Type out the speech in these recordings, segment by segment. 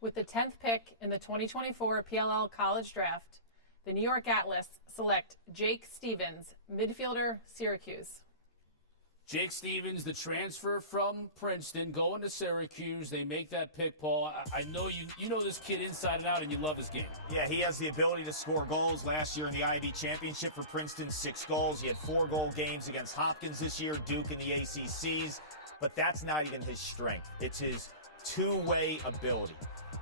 With the 10th pick in the 2024 PLL College Draft, the New York Atlas select Jake Stevens, midfielder, Syracuse. Jake Stevens, the transfer from Princeton, going to Syracuse. They make that pick, Paul. I know you know this kid inside and out, and you love his game. Yeah, he has the ability to score goals. Last year in the IB Championship for Princeton, 6 goals. He had 4-goal games against Hopkins this year, Duke in the ACCs. But that's not even his strength. It's his two-way ability.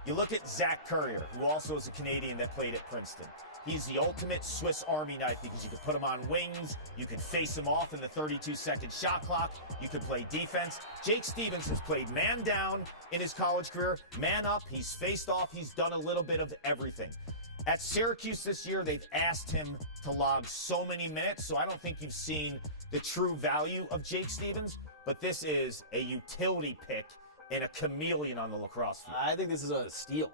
You look at Zach Currier, who also is a Canadian that played at Princeton. He's the ultimate Swiss Army knife because you can put him on wings, you can face him off in the 32-second shot clock, you can play defense. Jake Stevens has played man down in his college career, man up, he's faced off, he's done a little bit of everything. At Syracuse this year, they've asked him to log so many minutes, so I don't think you've seen the true value of Jake Stevens, but this is a utility pick and a chameleon on the lacrosse field. I think this is a steal.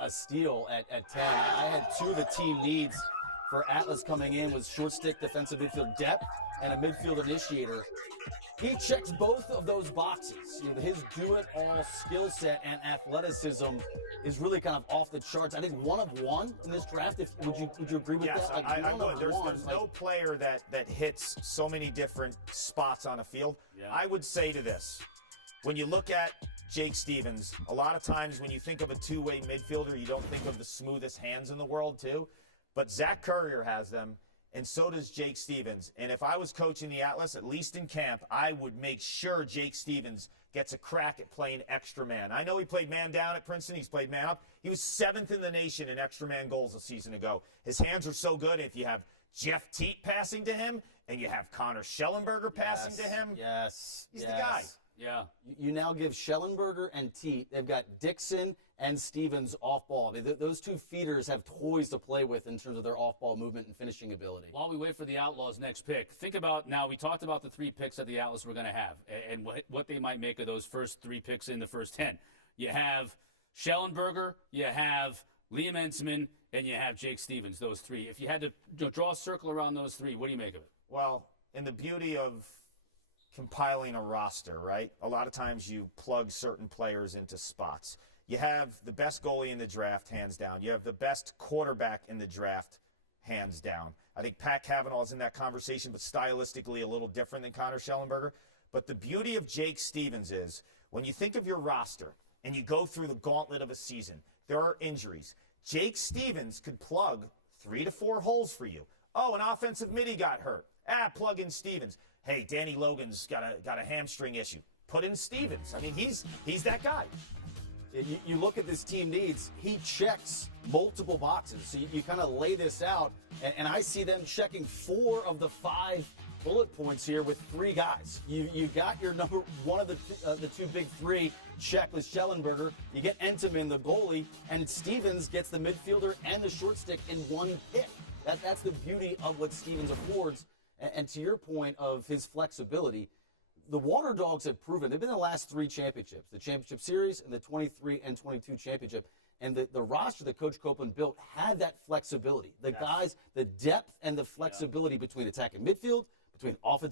A steal at 10. I had 2 of the team needs for Atlas coming in with short stick defensive midfield depth and a midfield initiator. He checks both of those boxes. You know, his do-it-all skill set and athleticism is really kind of off the charts. I think 1 of 1 in this draft. Would you agree with yes, that? I would. There's no player that hits so many different spots on a field. Yeah. I would say to this, when you look at Jake Stevens, a lot of times when you think of a two-way midfielder, you don't think of the smoothest hands in the world, too. But Zach Currier has them, and so does Jake Stevens. And if I was coaching the Atlas, at least in camp, I would make sure Jake Stevens gets a crack at playing extra man. I know he played man down at Princeton. He's played man up. He was 7th in the nation in extra man goals a season ago. His hands are so good. If you have Jeff Teat passing to him and you have Connor Schellenberger passing to him, he's the guy. Yeah. You now give Schellenberger and Teat. They've got Dixon and Stevens off ball. I mean, those 2 feeders have toys to play with in terms of their off-ball movement and finishing ability. While we wait for the Outlaws' next pick, think about now, we talked about the 3 picks that the Atlas were going to have and what they might make of those first 3 picks in the first 10. You have Schellenberger, you have Liam Ensman, and you have Jake Stevens, those 3. If you had to draw a circle around those 3, what do you make of it? Well, in the beauty of compiling a roster, right? A lot of times you plug certain players into spots. You have the best goalie in the draft, hands down. You have the best quarterback in the draft, hands down. I think Pat Cavanaugh is in that conversation, but stylistically a little different than Connor Schellenberger. But the beauty of Jake Stevens is when you think of your roster and you go through the gauntlet of a season, there are injuries. Jake Stevens could plug 3 to 4 holes for you. Oh, an offensive midi got hurt. Plug in Stevens. Hey, Danny Logan's got a hamstring issue. Put in Stevens. I mean, he's that guy. You look at this team needs, he checks multiple boxes. So you kind of lay this out, and I see them checking 4 of the 5 bullet points here with 3 guys. You got your number 1 of the 2 big 3 check with Schellenberger. You get Entenmann, the goalie, and Stevens gets the midfielder and the short stick in 1 pick. That's the beauty of what Stevens affords. And to your point of his flexibility, the Water Dogs have proven, they've been in the last 3 championships, the championship series and the 23 and 22 championship. And the roster that Coach Copeland built had that flexibility. The guys, the depth and the flexibility between attack and midfield, between offensive